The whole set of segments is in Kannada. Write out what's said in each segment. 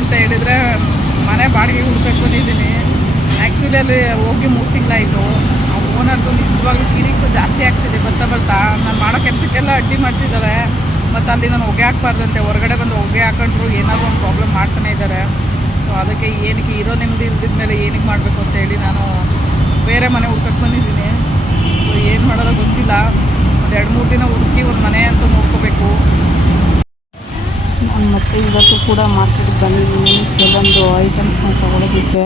ಅಂತ ಹೇಳಿದರೆ, ಮನೆ ಬಾಡಿಗೆ ಹುಡ್ಕಕ್ಕೆ ಬಂದಿದ್ದೀನಿ. ಆ್ಯಕ್ಚುಲಿ ಅಲ್ಲಿ ಹೋಗಿ ಮೂರು ತಿಂಗಳಾಯಿತು. ಆ ಓನರ್ದು ನಿಜವಾಗ್ಲೂ ಕಿರಿಕು ಜಾಸ್ತಿ ಆಗ್ತಿದೆ, ಬರ್ತಾ ಬರ್ತಾ. ನಾನು ಮಾಡೋ ಕೆಲಸಕ್ಕೆಲ್ಲ ಅಡ್ಡಿ ಮಾಡ್ತಿದ್ದಾರೆ. ಮತ್ತು ಅಲ್ಲಿ ನಾನು ಹೊಗೆ ಹಾಕ್ಬಾರ್ದಂತೆ ಹೊರಗಡೆ ಬಂದು ಹೊಗೆ ಹಾಕೊಂಡ್ರು ಏನಾದರೂ ಒಂದು ಪ್ರಾಬ್ಲಮ್ ಮಾಡ್ತಾನೆ ಇದ್ದಾರೆ. ಸೊ ಅದಕ್ಕೆ ಏನಕ್ಕೆ ಇರೋ ನೆಮ್ಮದಿ ಇಲ್ದಿದ ಮೇಲೆ ಏನಕ್ಕೆ ಮಾಡಬೇಕು ಅಂತ ಹೇಳಿ ನಾನು ಬೇರೆ ಮನೆ ಹುಡ್ಕಕ್ಕೆ ಬಂದಿದ್ದೀನಿ. ಸೊ ಏನು ಮಾಡೋದೋ ಗೊತ್ತಿಲ್ಲ. ಒಂದು ಎರಡು ಮೂರು ದಿನ ಹುಡುಕಿ ಒಂದು ಮನೆ ಅಂತ ನೋಡ್ಕೋಬೇಕು. ಮತ್ತೆ ಇವತ್ತು ಕೂಡ ಮಾರ್ಕೆಟ್ಗೆ ಬಂದಿದ್ದೀನಿ ಕೆಲವೊಂದು ಐಟಮ್ಸ್ನ ತೊಗೊಳೋದಕ್ಕೆ.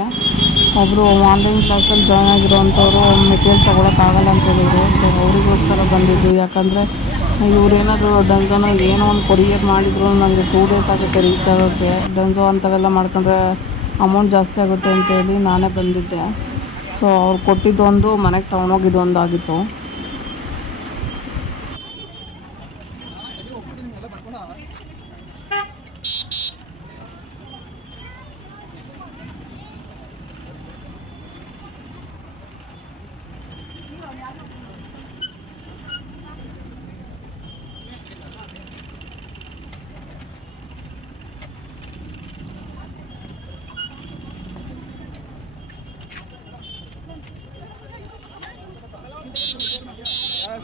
ಒಬ್ಬರು ಆನ್ಲೈನ್ ಕ್ಲಾಸಲ್ಲಿ ಜಾಯ್ನ್ ಆಗಿರೋವಂಥವ್ರು ಮೆಟೀರಿಯಲ್ ತೊಗೊಳಕ್ಕಾಗಲ್ಲ ಅಂತ ಹೇಳಿದರು. ಸೊ ಅವರಿಗೋಸ್ಕರ ಬಂದಿದ್ದು. ಯಾಕಂದರೆ ಇವರೇನಾದರೂ ಡನ್ಸೋನ ಏನೋ ಒಂದು ಕೊರಿಯರ್ ಮಾಡಿದ್ರು ನನಗೆ ಟೂ ಡೇಸ್ ಆಗುತ್ತೆ ರೀಚ್ ಆಗೋಕ್ಕೆ ಡನ್ಸೋ ಅಂಥವೆಲ್ಲ ಮಾಡ್ಕೊಂಡ್ರೆ ಅಮೌಂಟ್ ಜಾಸ್ತಿ ಆಗುತ್ತೆ ಅಂತೇಳಿ ನಾನೇ ಬಂದಿದ್ದೆ. ಸೊ ಅವ್ರು ಕೊಟ್ಟಿದ್ದೊಂದು ಮನೆಗೆ ತೊಗೊಂಡೋಗಿದ್ದೊಂದು ಆಗಿತ್ತು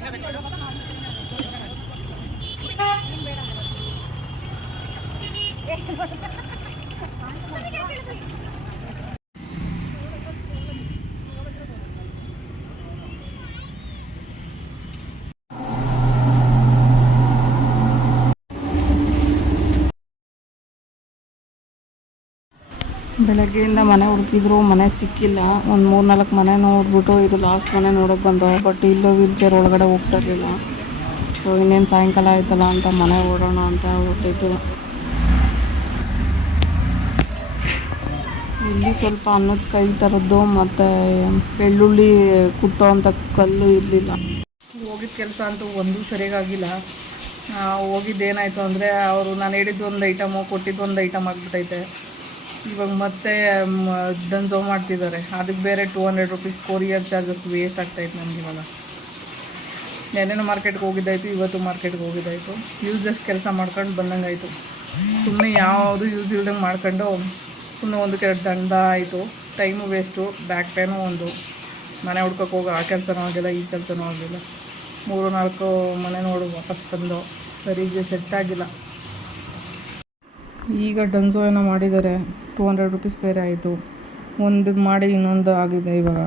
Thank you. ಬೆಳಗ್ಗೆಯಿಂದ ಮನೆ ಹುಡುಕಿದ್ರು, ಮನೆ ಸಿಕ್ಕಿಲ್ಲ. ಒಂದು ಮೂರು ನಾಲ್ಕು ಮನೆ ನೋಡ್ಬಿಟ್ಟು ಇದು ಲಾಸ್ಟ್ ಮನೆ ನೋಡೋಕೆ ಬಂದೋ ಬಟ್ ಇಲ್ಲೂ ವೀಲ್ ಚೇರ್ ಒಳಗಡೆ ಹೋಗ್ತಾ ಇರಲಿಲ್ಲ. ಸೊ ಇನ್ನೇನು ಸಾಯಂಕಾಲ ಆಯ್ತಲ್ಲ ಅಂತ ಮನೆ ಓಡೋಣ ಅಂತ ಹೊರಟಿದ್ದು. ಇಲ್ಲಿ ಸ್ವಲ್ಪ ಅನ್ನದ ಕೈ ಥರದ್ದು ಮತ್ತು ಬೆಳ್ಳುಳ್ಳಿ ಕುಟ್ಟೋ ಅಂತ ಕಲ್ಲು ಇರಲಿಲ್ಲ. ಹೋಗಿದ ಕೆಲಸ ಅಂತೂ ಒಂದೂ ಸರಿಯಾಗಿಲ್ಲ ಹೋಗಿದ್ದೇನಾಯಿತು ಅಂದರೆ, ಅವರು ನಾನು ಹೇಳಿದ್ದು ಒಂದು ಐಟಮು ಕೊಟ್ಟಿದ್ದು ಒಂದು ಐಟಮ್ ಆಗಿಬಿಟ್ಟೈತೆ. ಇವಾಗ ಮತ್ತೆ ದಂಜೋ ಮಾಡ್ತಿದ್ದಾರೆ. ಅದಕ್ಕೆ ಬೇರೆ two hundred rupees courier charges waste ಆಗ್ತಾಯಿತ್ತು ನಮ್ಗೆ ಇವಾಗ. ನೆನ್ನೆನೂ ಮಾರ್ಕೆಟ್ಗೆ ಹೋಗಿದ್ದಾಯಿತು, ಇವತ್ತು ಮಾರ್ಕೆಟ್ಗೆ ಹೋಗಿದ್ದಾಯಿತು. ಯೂಸ್ಲೆಸ್ ಕೆಲಸ ಮಾಡ್ಕೊಂಡು ಬಂದಂಗಾಯಿತು. ಸುಮ್ಮನೆ ಯಾವುದು ಯೂಸ್ ಇಲ್ದಂಗೆ ಮಾಡ್ಕೊಂಡು ಸುಮ್ಮನೆ ಒಂದು ಕೆಲ ದಂಡ ಆಯಿತು. ಟೈಮು ವೇಸ್ಟು ಬ್ಯಾಕ್ ಪೇನು ಒಂದು. ಮನೆ ಹುಡ್ಕೋಕೆ ಹೋಗೋ, ಆ ಕೆಲಸನೂ ಆಗಿಲ್ಲ, ಈ ಕೆಲಸನೂ ಆಗಿಲ್ಲ. ಮೂರು ನಾಲ್ಕು ಮನೆ ನೋಡು, ವಾಪಸ್ ಬಂದು. ಸರಿಗೆ ಸೆಟ್ ಆಗಿಲ್ಲ. ಈಗ ಡನ್ಸೋ ಏನೋ ಮಾಡಿದ್ದಾರೆ ಟೂ ಹಂಡ್ರೆಡ್ ರುಪೀಸ್ ಬೇರೆ ಆಯಿತು. ಒಂದು ಮಾಡಿ ಇನ್ನೊಂದು ಆಗಿದೆ ಇವಾಗ.